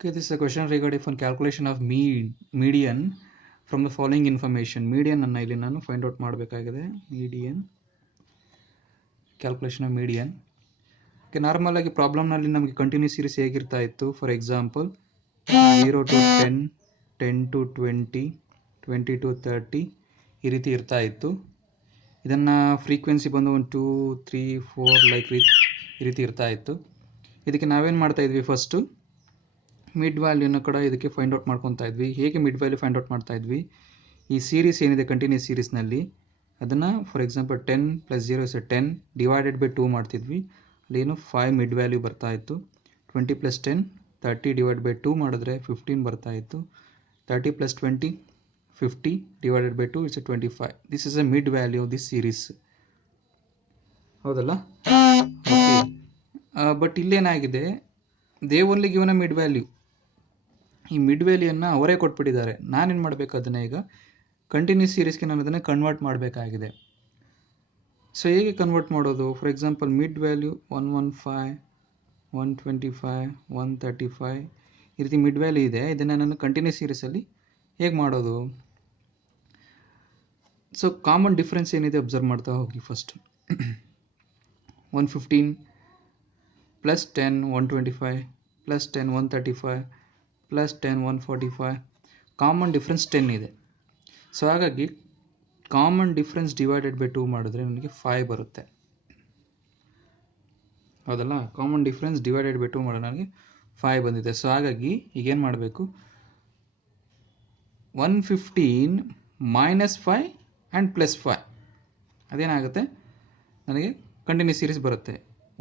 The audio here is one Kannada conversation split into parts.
Okay, this is a question regarding for calculation of median from the following information. Median ಅನ್ನು ಇಲ್ಲಿ ನಾನು ಫೈಂಡ್ ಔಟ್ ಮಾಡಬೇಕಾಗಿದೆ. Median calculation of median. Okay, normal ಆಗಿ ಪ್ರಾಬ್ಲಮ್ನಲ್ಲಿ ನಮಗೆ ಕಂಟಿನ್ಯೂಸ್ ಸೀರೀಸ್ ಹೇಗಿರ್ತಾ ಇತ್ತು? For example 0 to 10, 10 to 20, 20 to 30 ಈ ರೀತಿ ಇರ್ತಾ ಇತ್ತು. ಇದನ್ನು ಫ್ರೀಕ್ವೆನ್ಸಿ ಬಂದು 1 2 3 4 ಲೈಕ್ ಈ ರೀತಿ ಇರ್ತಾ ಇತ್ತು. ಇದಕ್ಕೆ ನಾವೇನು ಮಾಡ್ತಾ ಇದ್ವಿ? ಫಸ್ಟು ಮಿಡ್ ವ್ಯಾಲ್ಯೂನ ಕೂಡ ಇದಕ್ಕೆ ಫೈಂಡ್ ಔಟ್ ಮಾಡ್ಕೊತಾ ಇದ್ವಿ. ಹೇಗೆ ಮಿಡ್ ವ್ಯಾಲ್ಯೂ ಫೈಂಡ್ ಔಟ್ ಮಾಡ್ತಾ ಇದ್ವಿ? ಈ ಸೀರೀಸ್ ಏನಿದೆ ಕಂಟಿನ್ಯೂಸ್ ಸೀರೀಸ್ನಲ್ಲಿ ಅದನ್ನು ಫಾರ್ ಎಕ್ಸಾಂಪಲ್ 10 + 0 = 10 ಡಿವೈಡೆಡ್ ಬೈ 2 ಮಾಡ್ತಿದ್ವಿ. ಅಲ್ಲೇನು 5 ಮಿಡ್ ವ್ಯಾಲ್ಯೂ ಬರ್ತಾ ಇತ್ತು. 20 + 10 30 ಡಿವೈಡ್ ಬೈ 2 ಮಾಡಿದ್ರೆ 15 ಬರ್ತಾ ಇತ್ತು. 30 + 20 50 divided by 2 = 25. This is a mid value of this series. ಹೌದಲ್ಲ? ಓಕೆ, ಬಟ್ ಇಲ್ಲೇನಾಗಿದೆ? They only given a mid value. ಈ ಮಿಡ್ ವ್ಯಾಲ್ಯೂಯನ್ನು ಅವರೇ ಕೊಟ್ಬಿಟ್ಟಿದ್ದಾರೆ. ನಾನೇನು ಮಾಡಬೇಕು? ಅದನ್ನು ಈಗ ಕಂಟಿನ್ಯೂಸ್ ಸೀರೀಸ್ಗೆ ನಾನು ಅದನ್ನು ಕನ್ವರ್ಟ್ ಮಾಡಬೇಕಾಗಿದೆ. ಸೊ ಹೇಗೆ ಕನ್ವರ್ಟ್ ಮಾಡೋದು? ಫಾರ್ ಎಕ್ಸಾಂಪಲ್ ಮಿಡ್ ವ್ಯಾಲ್ಯೂ 115, 125, 135 ಈ ರೀತಿ ಮಿಡ್ ವ್ಯಾಲ್ಯೂ ಇದೆ. ಇದನ್ನು ನಾನು ಕಂಟಿನ್ಯೂಸ್ ಸೀರೀಸಲ್ಲಿ ಹೇಗೆ ಮಾಡೋದು? ಸೊ ಕಾಮನ್ ಡಿಫ್ರೆನ್ಸ್ ಏನಿದೆ ಅಬ್ಸರ್ವ್ ಮಾಡ್ತಾ ಹೋಗಿ. ಫಸ್ಟ್ 115 + 10 125 + 10 135 + 10 145 ಕಾಮನ್ ಡಿಫ್ರೆನ್ಸ್ 10 ಇದೆ. ಸೊ ಹಾಗಾಗಿ ಕಾಮನ್ ಡಿಫ್ರೆನ್ಸ್ ಡಿವೈಡೆಡ್ ಬೈ 2 ಮಾಡಿದ್ರೆ ನನಗೆ 5 ಬರುತ್ತೆ. ಹೌದಲ್ಲ? ಕಾಮನ್ ಡಿಫ್ರೆನ್ಸ್ ಡಿವೈಡೆಡ್ ಬೈ 2 ಮಾಡಿದ್ರೆ ನನಗೆ 5 ಬಂದಿದೆ. ಸೊ ಹಾಗಾಗಿ ಈಗೇನು ಮಾಡಬೇಕು? 115 - 5 ಆ್ಯಂಡ್ +5 ಅದೇನಾಗುತ್ತೆ? ನನಗೆ ಕಂಟಿನ್ಯೂಸ್ ಸೀರೀಸ್ ಬರುತ್ತೆ.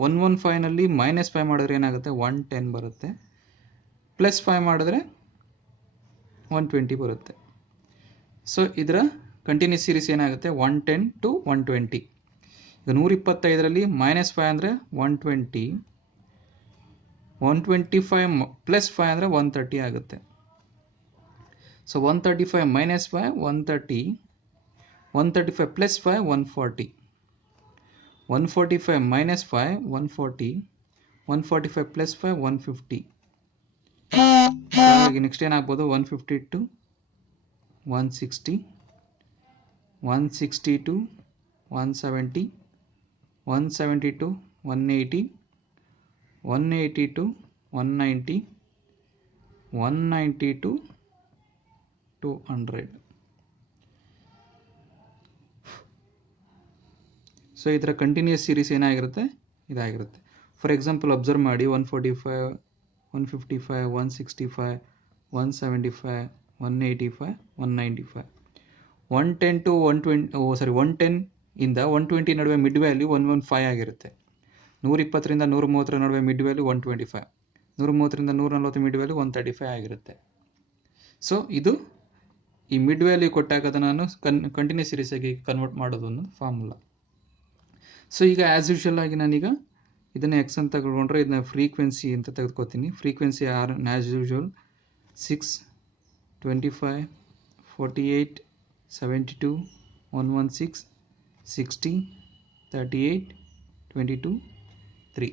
115ನಲ್ಲಿ -5 ಮಾಡಿದ್ರೆ ಏನಾಗುತ್ತೆ? 110 ಬರುತ್ತೆ. +5 ಮಾಡಿದ್ರೆ 120 ಬರುತ್ತೆ. ಸೊ ಇದರ ಕಂಟಿನ್ಯೂಸ್ ಸೀರೀಸ್ ಏನಾಗುತ್ತೆ? 110 to 120. ಈಗ 125ರಲ್ಲಿ -5 ಅಂದರೆ 120, 125 + 5 ಅಂದರೆ 130 ಆಗುತ್ತೆ. ಸೊ 135 - 5 130, 135 + 5 140, 145 - 5 140, 145 + 5 150. ಹಾಗಾಗಿ ನೆಕ್ಸ್ಟ್ ಏನಾಗ್ಬೋದು? 150 to 160, 160 to 170, 170 to 180, 180 to 190, 190 to 200. So ಇದರ ಕಂಟಿನ್ಯೂಸ್ ಸೀರೀಸ್ ಏನಾಗಿರುತ್ತೆ? ಇದಾಗಿರುತ್ತೆ. ಫಾರ್ ಎಕ್ಸಾಂಪಲ್ ಅಬ್ಸರ್ವ್ ಮಾಡಿ 145, 155, 165, 175, 185, 195. 110 to 120 110 ಇಂದ 120 ನಡುವೆ ಮಿಡ್ ವ್ಯಾಲ್ಯೂ 115 ಆಗಿರುತ್ತೆ. 120ರಿಂದ 130 ನಡುವೆ ಮಿಡ್ ವ್ಯಾಲ್ಯೂ 125, 130ರಿಂದ 140 ಮಿಡ್ ವ್ಯಾಲ್ಯೂ 135 ಆಗಿರುತ್ತೆ. ಸೊ ಇದು ಈ ಮಿಡ್ ವ್ಯಾಲ್ಯೂ ಕೊಟ್ಟಾಗ ಅದನ್ನು ನಾನು ಕಂಟಿನ್ಯೂಸ್ ಸೀರೀಸಾಗಿ ಕನ್ವರ್ಟ್ ಮಾಡೋದು ಅನ್ನೋದು ಫಾರ್ಮುಲಾ. ಸೊ ಈಗ ಆ್ಯಸ್ ಯೂಶುವಲ್ ಆಗಿ ನಾನೀಗ ಇದನ್ನು ಎಕ್ಸ್ ಅಂತ ತಗೊಂಡ್ರೆ ಇದನ್ನ ಫ್ರೀಕ್ವೆನ್ಸಿ ಅಂತ ತೆಗೆದುಕೊತೀನಿ. Frequency as usual 6, 25, 48, 72, 116, 60, 38, 22, 3.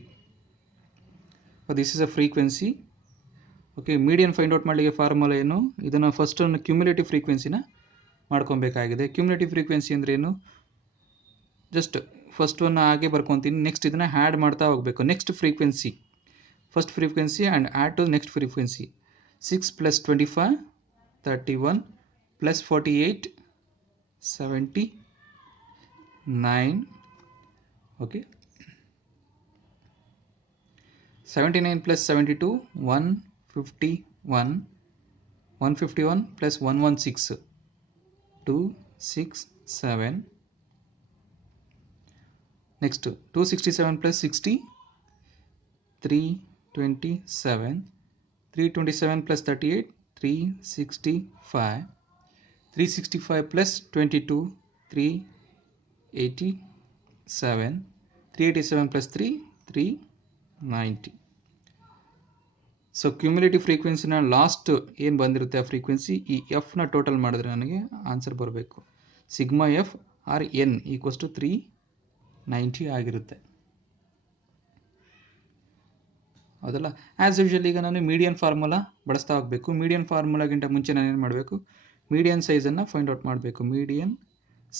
This is a frequency. Okay, median find out ಮಾಡಲಿಕ್ಕೆ ಫಾರ್ಮುಲಾ ಏನು? ಇದನ್ನು ಫಸ್ಟ್ ಒಂದು ಕ್ಯುಮ್ಯುಲೇಟಿವ್ ಫ್ರೀಕ್ವೆನ್ಸಿನ ಮಾಡ್ಕೊಬೇಕಾಗಿದೆ. ಕ್ಯುಮ್ಯುಲೇಟಿವ್ ಫ್ರೀಕ್ವೆನ್ಸಿ ಅಂದರೆ ಏನು? ಜಸ್ಟ್ ಫಸ್ಟ್ ಒನ್ ಹಾಗೆ ಬರ್ಕೊತೀನಿ. ನೆಕ್ಸ್ಟ್ ಇದನ್ನು ಆ್ಯಡ್ ಮಾಡ್ತಾ ಹೋಗಬೇಕು. Next frequency, first frequency and add to next frequency. 6 + 25 31 + 48 79. Okay, 79 + 72 151, 151 + 116 267. Next 267 + 60 327, 327 + 38 365, 365 + 22 387, 387 + 3 390. So cumulative ಫ್ರೀಕ್ವೆನ್ಸಿನ last ಏನು ಬಂದಿರುತ್ತೆ ಆ ಫ್ರೀಕ್ವೆನ್ಸಿ, ಈ ಎಫ್ನ ಟೋಟಲ್ ಮಾಡಿದ್ರೆ ನನಗೆ ಆನ್ಸರ್ ಬರಬೇಕು. ಸಿಗ್ಮಾ ಎಫ್ ಆರ್ ಎನ್ = 390 ಆಗಿರುತ್ತೆ. ಹೌದಲ್ಲ. ಆ್ಯಸ್ ಯೂಶುವಲ್ ಈಗ ನಾನು ಮೀಡಿಯನ್ ಫಾರ್ಮುಲಾ ಬಳಸ್ತಾ ಹೋಗಬೇಕು. ಮೀಡಿಯನ್ ಫಾರ್ಮುಲಾಗಿಂತ ಮುಂಚೆ ನಾನು ಏನು ಮಾಡಬೇಕು, ಮೀಡಿಯನ್ ಸೈಜನ್ನು ಫೈಂಡ್ ಔಟ್ ಮಾಡಬೇಕು. Median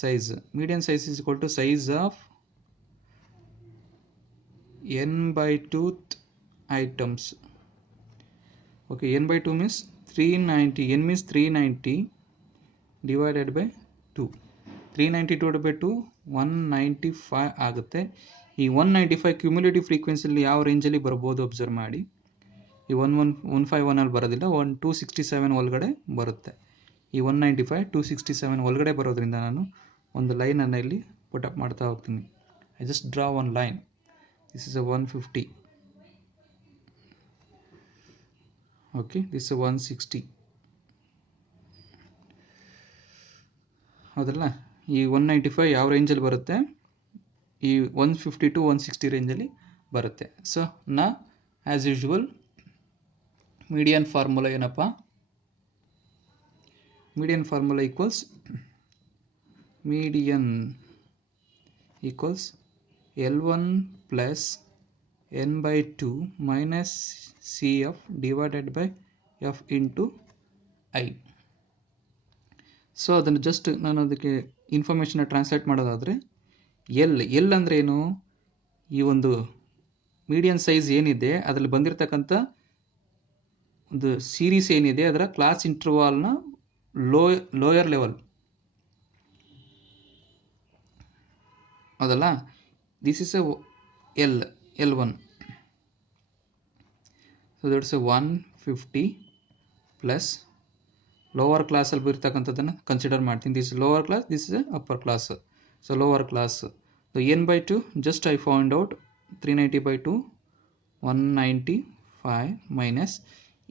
size is equal to size of n/2 items. Okay, n/2 means 390. N means 390 divided by 2. 390 divided by 2 195 ಆಗುತ್ತೆ. ಈ 195 ಕ್ಯುಮ್ಯುಲೇಟಿವ್ ಫ್ರೀಕ್ವೆನ್ಸಿಯಲ್ಲಿ ಯಾವ ರೇಂಜಲ್ಲಿ ಬರ್ಬೋದು ಅಬ್ಸರ್ವ್ ಮಾಡಿ. ಈ 151 ಅಲ್ಲಿ ಬರೋದಿಲ್ಲ, 267 ಒಳಗಡೆ ಬರುತ್ತೆ. ಈ 195 267 ಒಳಗಡೆ ಬರೋದ್ರಿಂದ ನಾನು ಒಂದು ಲೈನನ್ನು ಇಲ್ಲಿ ಪುಟಪ್ ಮಾಡ್ತಾ ಹೋಗ್ತೀನಿ. I just draw one line. This is a 150. Okay, this is a 160. ಹೌದಲ್ಲ. ಈ 195 ಯಾವ ರೇಂಜಲ್ಲಿ ಬರುತ್ತೆ, ಈ 150 to 160 ರೇಂಜಲ್ಲಿ ಬರುತ್ತೆ. ಸೊ ನಾ ಆ್ಯಸ್ ಯೂಶುವಲ್ ಮೀಡಿಯನ್ ಫಾರ್ಮುಲಾ ಏನಪ್ಪ, median formula median equals L1 plus n/2 minus CF divided by F into I. So ಅದನ್ನು ಜಸ್ಟ್ ನಾನು ಅದಕ್ಕೆ ಇನ್ಫಾರ್ಮೇಷನ್ನ ಟ್ರಾನ್ಸ್ಲೇಟ್ ಮಾಡೋದಾದರೆ ಎಲ್ ಅಂದರೆ ಏನು, ಈ ಒಂದು ಮೀಡಿಯನ್ ಸೈಜ್ ಏನಿದೆ ಅದರಲ್ಲಿ ಬಂದಿರತಕ್ಕಂಥ ಒಂದು ಸೀರೀಸ್ ಏನಿದೆ ಅದರ ಕ್ಲಾಸ್ ಇಂಟರ್ವಾಲ್ನ ಲೋಯರ್ ಲೆವೆಲ್, ಹೌದಲ್ಲ. This is A L1. So that's A 150 plus lower ಕ್ಲಾಸಲ್ಲಿ ಬರ್ತಕ್ಕಂಥದ್ದನ್ನು ಕನ್ಸಿಡರ್ ಮಾಡ್ತೀನಿ. This lower class, this is A upper class. So lower class. So n/2 just I found out 390/2 195 minus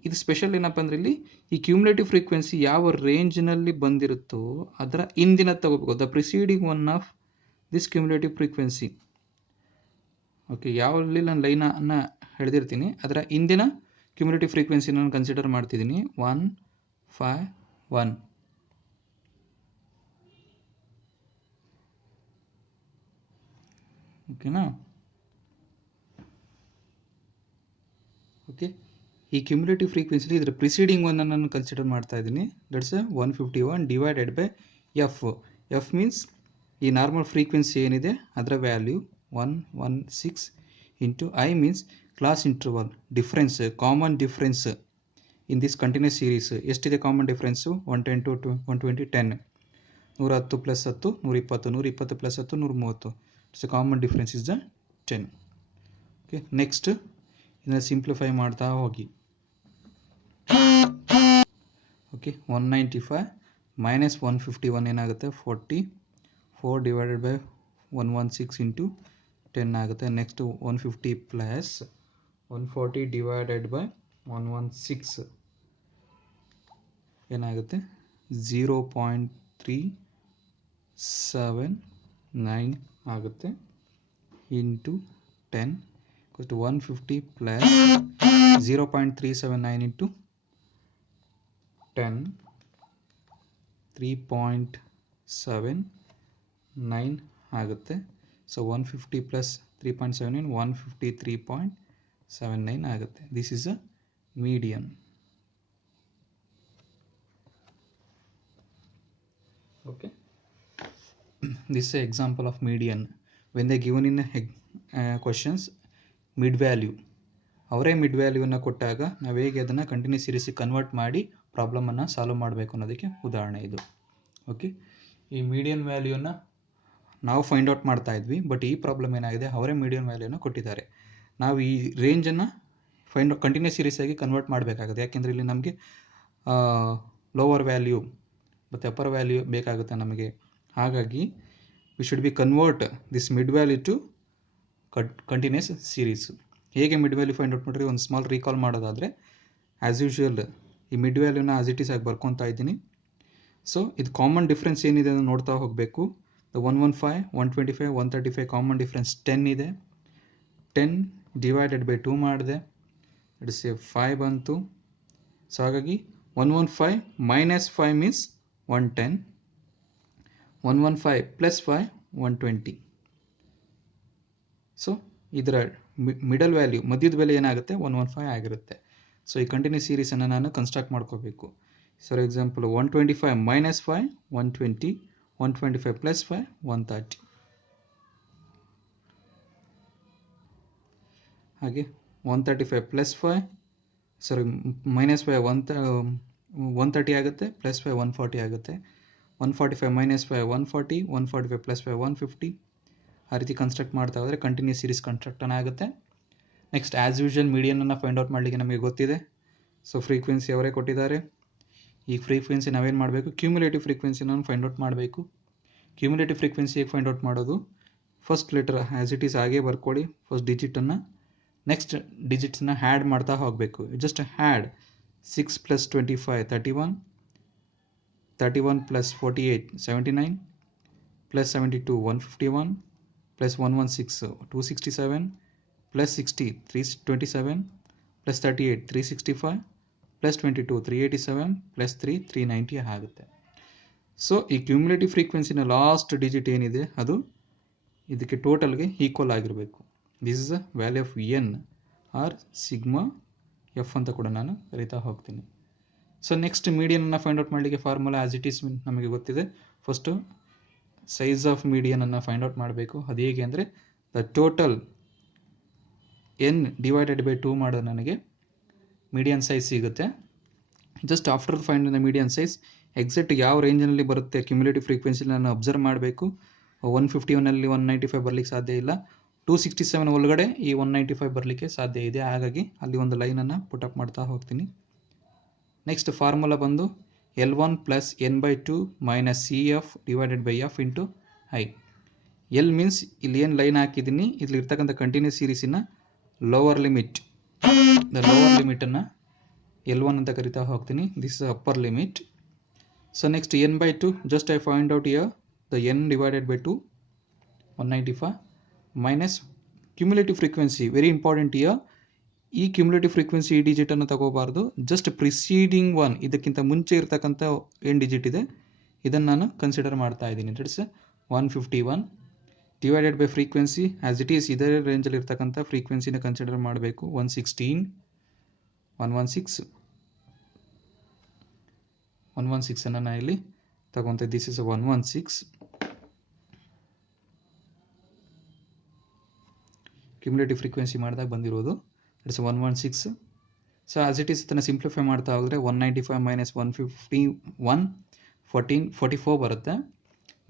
ಇದು ಸ್ಪೆಷಲ್ ಏನಪ್ಪ ಅಂದರೆ ಇಲ್ಲಿ ಈ ಕ್ಯುಮ್ಯುಲೇಟಿವ್ ಫ್ರೀಕ್ವೆನ್ಸಿ ಯಾವ ರೇಂಜ್ನಲ್ಲಿ ಬಂದಿರುತ್ತೋ ಅದರ ಇಂದಿನ ತಗೋಬೇಕು. The preceding one of this cumulative frequency. Okay, ಯಾವಲ್ಲಿ ನಾನು ಲೈನನ್ನು ಎಳೆದಿರ್ತೀನಿ ಅದರ ಇಂದಿನ ಕ್ಯುಮ್ಯುಲೇಟಿವ್ ಫ್ರೀಕ್ವೆನ್ಸಿ ನಾನು ಕನ್ಸಿಡರ್ ಮಾಡ್ತಿದ್ದೀನಿ 151. ಓಕೆನಾ. ಓಕೆ, ಈ ಕ್ಯುಮ್ಯುಲೇಟಿವ್ ಫ್ರೀಕ್ವೆನ್ಸಿ ಇದರ ಪ್ರಿಸೀಡಿಂಗ್ ಒನ್ ನಾನು ಕನ್ಸಿಡರ್ ಮಾಡ್ತಾ ಇದ್ದೀನಿ. That's 151 divided by F means ಈ ನಾರ್ಮಲ್ ಫ್ರೀಕ್ವೆನ್ಸಿ ಏನಿದೆ ಅದರ value 116 into I means class interval difference, common difference in this continuous series. ಎಷ್ಟಿದೆ common difference? 110 to 120 10, 110 plus 10 120, 120 plus 10 130. So common difference is the 10. Okay, next ಇದನ್ನು ಸಿಂಪ್ಲಿಫೈ ಮಾಡ್ತಾ ಹೋಗಿ. ಓಕೆ, 195 ಮೈನಸ್ 151 ಏನಾಗುತ್ತೆ 44 ಡಿವೈಡೆಡ್ ಬೈ 116 ಇಂಟು 10 ಆಗುತ್ತೆ. ನೆಕ್ಸ್ಟ್ 150 ಪ್ಲಸ್ 140 ಡಿವೈಡೆಡ್ ಬೈ 116 ಏನಾಗುತ್ತೆ 0.379 ಆಗುತ್ತೆ ಇಂಟು 10 to 150 ಪ್ಲಸ್ 0.379 ಇಂಟು 10 3.79 ಆಗುತ್ತೆ. ಸೊ 150 ಪ್ಲಸ್ 3.79 153.79 ಆಗುತ್ತೆ. This is a median. Okay, this is an example of median. When they given in questions mid value, ಅವರೇ ಮಿಡ್ ವ್ಯಾಲ್ಯೂವನ್ನು ಕೊಟ್ಟಾಗ ನಾವು ಹೇಗೆ ಅದನ್ನು ಕಂಟಿನ್ಯೂಸ್ ಸೀರೀಸಿಗೆ ಕನ್ವರ್ಟ್ ಮಾಡಿ ಪ್ರಾಬ್ಲಮನ್ನು ಸಾಲ್ವ್ ಮಾಡಬೇಕು ಅನ್ನೋದಕ್ಕೆ ಉದಾಹರಣೆ ಇದು. ಓಕೆ, ಈ ಮೀಡಿಯನ್ ವ್ಯಾಲ್ಯೂನ ನಾವು ಫೈಂಡ್ ಔಟ್ ಮಾಡ್ತಾ ಇದ್ವಿ, ಬಟ್ ಈ ಪ್ರಾಬ್ಲಮ್ ಏನಾಗಿದೆ ಅವರೇ ಮೀಡಿಯನ್ ವ್ಯಾಲ್ಯೂನ ಕೊಟ್ಟಿದ್ದಾರೆ. ನಾವು ಈ ರೇಂಜನ್ನು ಕಂಟಿನ್ಯೂಸ್ ಸೀರೀಸ್ ಆಗಿ ಕನ್ವರ್ಟ್ ಮಾಡಬೇಕಾಗುತ್ತೆ. ಯಾಕೆಂದರೆ ಇಲ್ಲಿ ನಮಗೆ ಲೋವರ್ ವ್ಯಾಲ್ಯೂ ಮತ್ತು ಅಪ್ಪರ್ ವ್ಯಾಲ್ಯೂ ಬೇಕಾಗುತ್ತೆ ನಮಗೆ. ಹಾಗಾಗಿ we should be convert this mid value to continuous series. ಹೇಗೆ ಮಿಡ್ ವ್ಯಾಲ್ಯೂ ಫೈಂಡ್ ಔಟ್ ಮಾಡಿರಿ ಒಂದು ಸ್ಮಾಲ್ ರೀಕಾಲ್ ಮಾಡೋದಾದರೆ, ಆ್ಯಸ್ ಯೂಶುವಲ್ ಈ ಮಿಡ್ ವ್ಯಾಲ್ಯೂನ ಆಸ್ ಇಟ್ ಈಸ್ ಆಗಿ ಬರ್ಕೊತಾ ಇದ್ದೀನಿ. ಸೊ ಇದು ಕಾಮನ್ ಡಿಫ್ರೆನ್ಸ್ ಏನಿದೆ ಅದನ್ನು ನೋಡ್ತಾ ಹೋಗಬೇಕು. 115 125 135 ಕಾಮನ್ ಡಿಫ್ರೆನ್ಸ್ 10 ಇದೆ. 10 ಡಿವೈಡೆಡ್ ಬೈ 2 ಮಾಡಿದೆ, ಇಟ್ಸ್ 5 ಬಂತು. ಸೊ ಹಾಗಾಗಿ 115 ಮೈನಸ್ 5 ಮೀನ್ಸ್ 110, 115 ಪ್ಲಸ್ 5 120. ಸೊ ಇದರ ಮಿಡಲ್ ವ್ಯಾಲ್ಯೂ ಮಧ್ಯದ ಬೆಲೆ ಏನಾಗುತ್ತೆ 115 ಆಗಿರುತ್ತೆ. ಸೊ ಈ ಕಂಟಿನ್ಯೂಸ್ ಸೀರೀಸನ್ನು ನಾನು ಕನ್ಸ್ಟ್ರಕ್ಟ್ ಮಾಡ್ಕೋಬೇಕು. For example 125 minus 5 120, 125 plus 5 130. ಹಾಗೆ 135 ಪ್ಲಸ್ 5 ಸಾರಿ ಮೈನಸ್ 5 130 ಆಗುತ್ತೆ, ಪ್ಲಸ್ 5 140 ಆಗುತ್ತೆ. 145 ಮೈನಸ್ 5 140, 145 ಪ್ಲಸ್ 5 150. ಆ ರೀತಿ ಕನ್ಸ್ಟ್ರಕ್ಟ್ ಮಾಡ್ತಾ ಹೋದರೆ ಕಂಟಿನ್ಯೂಸ್ ಸೀರೀಸ್ ಕನ್ಸ್ಟ್ರಕ್ಟನ್ನು ಆಗುತ್ತೆ. ನೆಕ್ಸ್ಟ್ ಆ್ಯಸ್ ಯೂಶುವಲ್ ಮೀಡಿಯನನ್ನು ಫೈಂಡ್ ಔಟ್ ಮಾಡಲಿಕ್ಕೆ ನಮಗೆ ಗೊತ್ತಿದೆ. ಸೊ ಫ್ರೀಕ್ವೆನ್ಸಿ ಅವರೇ ಕೊಟ್ಟಿದ್ದಾರೆ. ಈ ಫ್ರೀಕ್ವೆನ್ಸಿ ನಾವೇನು ಮಾಡಬೇಕು, ಕ್ಯೂಮುಲೇಟಿವ್ ಫ್ರೀಕ್ವೆನ್ಸಿನ ಫೈಂಡ್ ಔಟ್ ಮಾಡಬೇಕು. ಕ್ಯೂಮುಲೇಟಿವ್ ಫ್ರೀಕ್ವೆನ್ಸಿ ಹೇಗೆ ಫೈಂಡ್ ಔಟ್ ಮಾಡೋದು, first letter as it is ಹಾಗೇ ಬರ್ಕೊಳ್ಳಿ, ಫಸ್ಟ್ ಡಿಜಿಟನ್ನು. ನೆಕ್ಸ್ಟ್ ಡಿಜಿಟ್ಸ್ನ ಹ್ಯಾಡ್ ಮಾಡ್ತಾ ಹೋಗಬೇಕು. Just had 6 plus 25 31, 31 plus 48 79, plus 72 151, plus 116 267, plus 60 327, plus 38 365, plus 22 387, plus 3 390 ಆಗುತ್ತೆ. ಸೊ ಈ ಕ್ಯೂಮುಲೇಟಿವ್ ಫ್ರೀಕ್ವೆನ್ಸಿನ ಲಾಸ್ಟ್ ಡಿಜಿಟ್ ಏನಿದೆ ಅದು ಇದಕ್ಕೆ ಟೋಟಲ್ಗೆ ಈಕ್ವಲ್ ಆಗಿರಬೇಕು. This is a value of N R sigma F ಅಂತ ಕೂಡ ನಾನು ಕರಿತಾ ಹೋಗ್ತೀನಿ. ಸೊ ನೆಕ್ಸ್ಟ್ ಮೀಡಿಯನನ್ನು ಫೈಂಡ್ ಔಟ್ ಮಾಡಲಿಕ್ಕೆ ಫಾರ್ಮುಲಾ ಆ್ಯಸ್ ಇಟ್ ಈಸ್ ನಮಗೆ ಗೊತ್ತಿದೆ. ಫಸ್ಟು ಸೈಜ್ ಆಫ್ ಮೀಡಿಯನನ್ನು ಫೈಂಡ್ ಔಟ್ ಮಾಡಬೇಕು. ಅದು ಹೇಗೆ ಅಂದರೆ the total N divided by 2 ಮಾಡೋದು ನನಗೆ ಮೀಡಿಯನ್ ಸೈಜ್ ಸಿಗುತ್ತೆ. Just after find the median size exact ಯಾವ ರೇಂಜ್ನಲ್ಲಿ ಬರುತ್ತೆ ಕ್ಯುಮುಲೇಟಿವ್ ಫ್ರೀಕ್ವೆನ್ಸಿ ನಾನು ಅಬ್ಸರ್ವ್ ಮಾಡಬೇಕು. 151ನಲ್ಲಿ 195 ಬರಲಿಕ್ಕೆ ಸಾಧ್ಯ ಇಲ್ಲ. 267 ಒಳಗಡೆ ಈ 195 ಬರಲಿಕ್ಕೆ ಸಾಧ್ಯ ಇದೆ. ಹಾಗಾಗಿ ಅಲ್ಲಿ ಒಂದು ಲೈನನ್ನು ಪುಟಪ್ ಮಾಡ್ತಾ ಹೋಗ್ತೀನಿ. ನೆಕ್ಸ್ಟ್ ಫಾರ್ಮುಲಾ ಬಂದು L1 plus n/2 minus C F divided by F into I. L means ಇಲ್ಲಿ ಏನು ಲೈನ್ ಹಾಕಿದ್ದೀನಿ ಇಲ್ಲಿ ಇರ್ತಕ್ಕಂಥ ಕಂಟಿನ್ಯೂಸ್ ಸೀರೀಸಿನ ಲೋವರ್ ಲಿಮಿಟ್. ದ ಲೋವರ್ ಲಿಮಿಟನ್ನು L1 ಅಂತ ಕರಿತಾ ಹೋಗ್ತೀನಿ. This is upper limit. So next n/2 just I find out here the n divided by 2 195 minus cumulative frequency. Very important here. ಈ ಕ್ಯುಮುಲೇಟಿವ್ ಫ್ರೀಕ್ವೆನ್ಸಿ ಈ ಡಿಜಿಟನ್ನು ತಗೋಬಾರ್ದು. ಜಸ್ಟ್ ಪ್ರಿಸೀಡಿಂಗ್ ಒನ್, ಇದಕ್ಕಿಂತ ಮುಂಚೆ ಇರ್ತಕ್ಕಂಥ ಏನು ಡಿಜಿಟ್ ಇದೆ ಇದನ್ನು ನಾನು ಕನ್ಸಿಡರ್ ಮಾಡ್ತಾ ಇದ್ದೀನಿ. That's 151 divided by frequency as it is ಇದೇ ರೇಂಜಲ್ಲಿ ಇರ್ತಕ್ಕಂಥ ಫ್ರೀಕ್ವೆನ್ಸಿನ ಕನ್ಸಿಡರ್ ಮಾಡಬೇಕು. 116 116 ನಾನು ಇಲ್ಲಿ ತಗೊತೆ. ದಿಸ್ ಇಸ್ 116 ಕ್ಯುಮುಲೇಟಿವ್ ಫ್ರೀಕ್ವೆನ್ಸಿ ಮಾಡಿದಾಗ ಬಂದಿರೋದು. It's 116. So as it is ಇದನ್ನು ಸಿಂಪ್ಲಿಫೈ ಮಾಡ್ತಾ ಹೋದರೆ 195 ಮೈನಸ್ 151 44 ಬರುತ್ತೆ.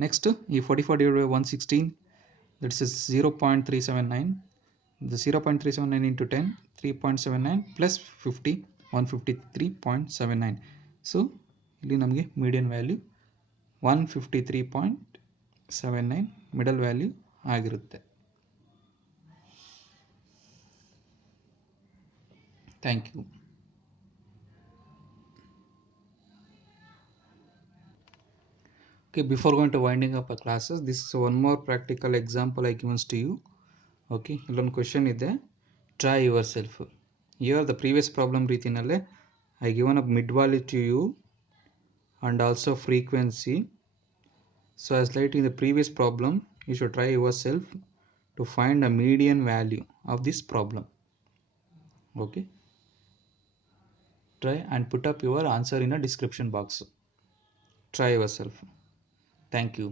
ನೆಕ್ಸ್ಟ್ ಈ 44 divide by 116 that's is 0.379. The 0.379 into 10 3.79 plus 50 153.79. So ಇಲ್ಲಿ ನಮಗೆ ಮೀಡಿಯನ್ ವ್ಯಾಲ್ಯೂ 153.79 ಮಿಡಲ್ ವ್ಯಾಲ್ಯೂ ಆಗಿರುತ್ತೆ. Thank you. Okay, before going to winding up our classes, this is one more practical example I given to you. Okay, illondu question ide, try yourself. Here the previous problem ರೀತಿನಲ್ಲೇ I given a mid value to you and also frequency. So as like in the previous problem, you should try yourself to find a median value of this problem. Okay, try and put up your answer in a description box. Try yourself. Thank you.